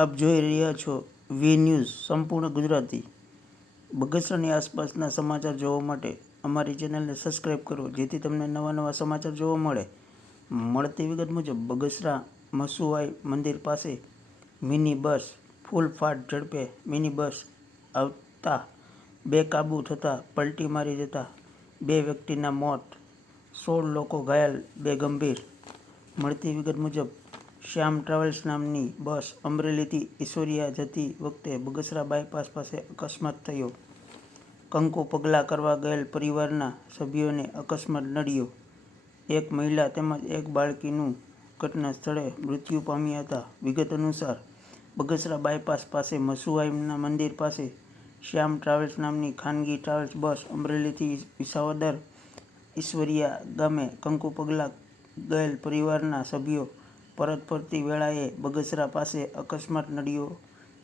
આપ જોઈ રહ્યા છો વી ન્યૂઝ સંપૂર્ણ ગુજરાતી. બગસરાની આસપાસના સમાચાર જોવા માટે અમારી ચેનલને સબસ્ક્રાઈબ કરો, જેથી તમને નવા નવા સમાચાર જોવા મળે. મળતી વિગત મુજબ, બગસરા મસુવાઈ મંદિર પાસે મિની બસ ફૂલ ફાટ ઝડપે મિની બસ આવતા બેકાબૂ થતાં પલટી મારી જતા બે વ્યક્તિના મોત, સોળ લોકો ઘાયલ, બે ગંભીર. મળતી વિગત મુજબ શ્યામ ટ્રાવેલ્સ નામની બસ અમરેલીથી ઈશ્વરિયા જતી વખતે બગસરા બાયપાસ પાસે અકસ્માત થયો. કંકુ પગલાં કરવા ગયેલ પરિવારના સભ્યોને અકસ્માત નડ્યો. એક મહિલા તેમજ એક બાળકીનું ઘટના સ્થળે મૃત્યુ પામ્યા હતા. વિગત અનુસાર, બગસરા બાયપાસ પાસે મસુઆઈમના મંદિર પાસે શ્યામ ટ્રાવેલ્સ નામની ખાનગી ટ્રાવેલ્સ બસ અમરેલીથી વિસાવદર ઈશ્વરિયા ગામે કંકુ પગલાં ગયેલ પરિવારના સભ્યો પરત ફરતી વેળાએ બગસરા પાસે અકસ્માત નડ્યો.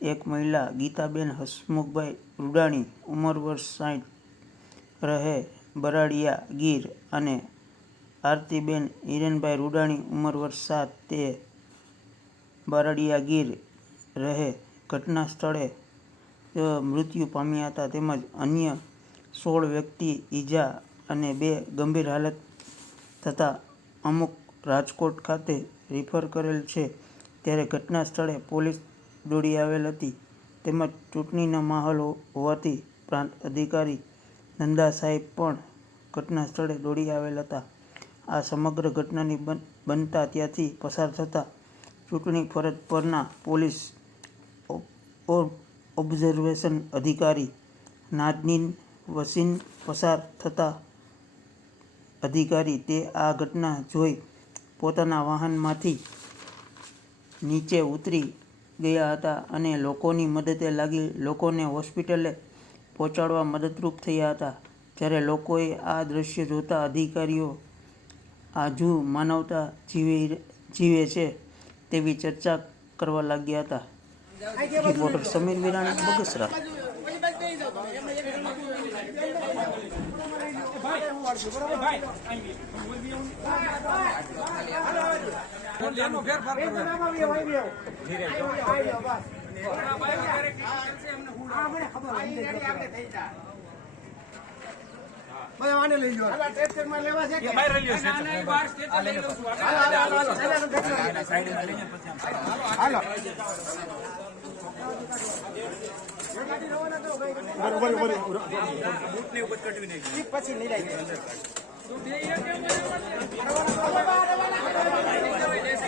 એક મહિલા, ગીતાબેન હસમુખભાઈ રૂડાણી, ઉંમર વર્ષ સાઠ રહે બરાડિયા ગીર અને આરતીબેન હિરેનભાઈ રૂડાણી, ઉંમર વર્ષ સાત, તે બરાડિયા ગીર રહે ઘટના સ્થળે મૃત્યુ પામ્યા હતા. તેમજ અન્ય સોળ વ્યક્તિ ઈજા અને બે ગંભીર હાલત થતાં અમુક રાજકોટ ખાતે રિફર કરેલ છે. ત્યારે ઘટના સ્થળે પોલીસ દોડી આવેલ હતી. તેમજ ચૂંટણીના માહોલ હોવાથી પ્રાંત અધિકારી નંદા સાહેબ પણ ઘટના સ્થળે દોડી આવેલ હતા. આ સમગ્ર ઘટનાની બન- બનતા ત્યાંથી પસાર થતા ચૂંટણી ફરજ પરના પોલીસ ઓબ- ઓબ- ઓબ્ઝર્વેશન અધિકારી નાદનીન વસીન પસાર થતા અધિકારી તે આ ઘટના જોઈ પોતાના વાહનમાંથી નીચે ઉતરી ગયા હતા અને લોકોની મદદે લાગી. લોકોને હોસ્પિટલે પહોંચાડવા મદદરૂપ થયા હતા. જ્યારે લોકોએ આ દ્રશ્ય જોતા અધિકારીઓ આજુ માનવતા જીવી જીવે છે તેવી ચર્ચા કરવા લાગ્યા હતા. રિપોર્ટર સમીર વિરાણી, બગસરા. આને લઈ ટ્રેક્ટરમાં લેવા છે કે? હાલો ઈ પછી નિરાય. હાલો તમે નિમાયાની છે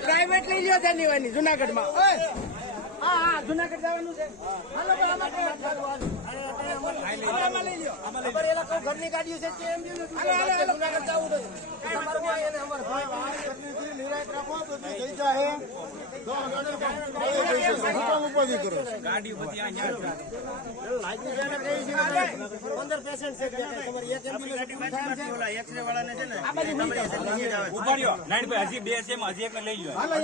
પ્રાઇવેટ લઈ લ્યો જાનીવાની જુનાગઢમાં. ઓય! હા હા જુનાગઢ જવાનું છે. અમારે ઘરની ગાડીઓ છે જુનાગઢ જવું નથી પંદર પેશન્ટ છે એક્સરે વાળાને છે ને હજી બે છે હજી એક લઈ ગયો હાલો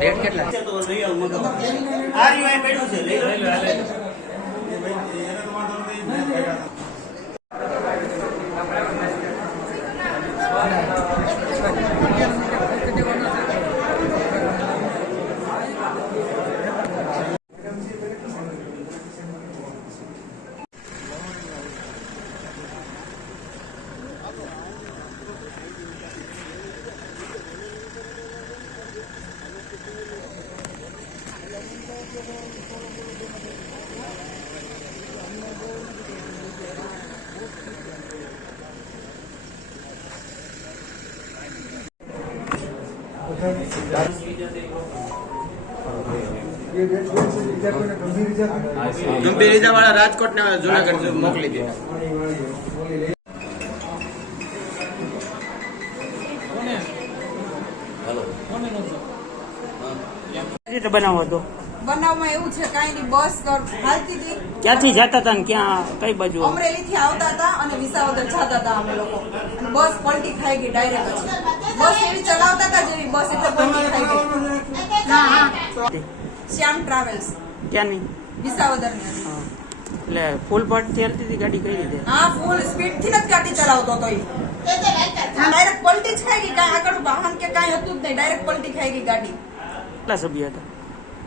એક છે, છે. આ રહ્યું બેઠું છે લઈ લો ગંભીર ઇજા વાળા રાજકોટ ને જુનાગઢ મોકલી દે. રીતે બનાવો હતો? બનાવમાં એવું છે કાંઈ નહીં બસ હાલતી હતી. ક્યાંથી જતા હતા ને ક્યાં કઈ બાજુ? અમરેલી થી આવતા હતા અને વિસાવદર જતા હતા અમે લોકો. બસ પલટી ખાઈ ગઈ ડાયરેક્ટ જ. બસ એવી ચલાવતા હતા જેવી બસ એટલે ગઈ. શ્યામ ટ્રાવેલ્સ. ક્યાંની? વિસાવદરની હા. એટલે ફૂલ પાટથી હાલતી હતી ગાડી કઈ રીતે? હા ફૂલ સ્પીડથી જ ગાડી ચલાવતો હતો એ ડાયરેક્ટ પલટી જ ખાઈ ગઈ કાંઈ આગળ વાહન કે કાંઈ હતું જ નહીં. ડાયરેક્ટ પલટી ખાઈ ગઈ ગાડી. કેટલા સભ્ય હતા?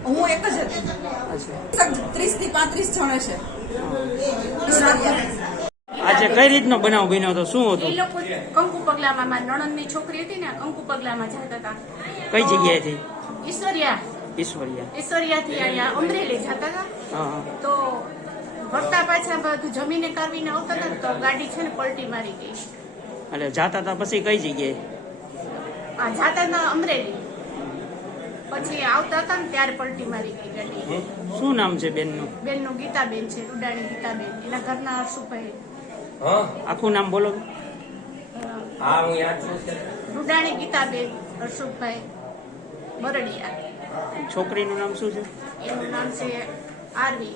હું એક જ હતી. ત્રીસથી પાંત્રીસ જણ છે. આજે કઈ રીતનો બનાવ બન્યો હતો? શું એ હતું લોકો કંકુ પગલામાં મારી નણંદની છોકરી હતી ને કંકુ પગલામાં જતા હતા. કઈ જગ્યાએથી ઈશ્વરિયા. ઈશ્વરિયા. ઈશ્વરિયાથી અહીંયા અમરેલી જતા હતા. તો વળતા પાછા બધું જમીને કાઢવીને આવતા હતા ને તો ગાડી છે ને પલટી મારી ગઈ. એટલે જાતા હતા પછી કઈ જગ્યાએ? આ જાતા હતા અમરેલી. પછી આવતા હતા ને ત્યારે પલટી મારી ગઈ ગાડી. શું નામ છે બેનનું? બેનનું ગીતાબેન છે રૂડાણી ગીતાબેન. એના ઘરના હર્ષુભાઈ આખું નામ બોલો. રૂડાણી ગીતાબેન હર્ષુભાઈ બરડિયા. છોકરીનું નામ શું છે? એનું નામ છે આરવી.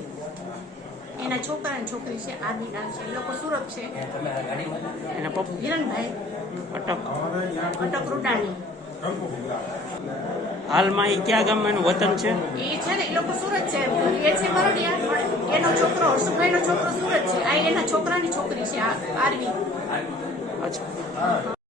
એના છોકરા અને છોકરી છે આરવી નામ છે. એ લોકો સુરત છે. એના પપ્પુ? હિરણભાઈ. અટક. અટક રૂડાણી. હાલમાં એ ક્યાં ગામમાં એનું વતન છે? એ છે ને એ લોકો સુરત છે એ છે મરડિયા પણ એનો છોકરો હર્ષુભાઈનો છોકરો સુરત છે. આ એના છોકરાની છોકરી છે આ આરવી. અચ્છા.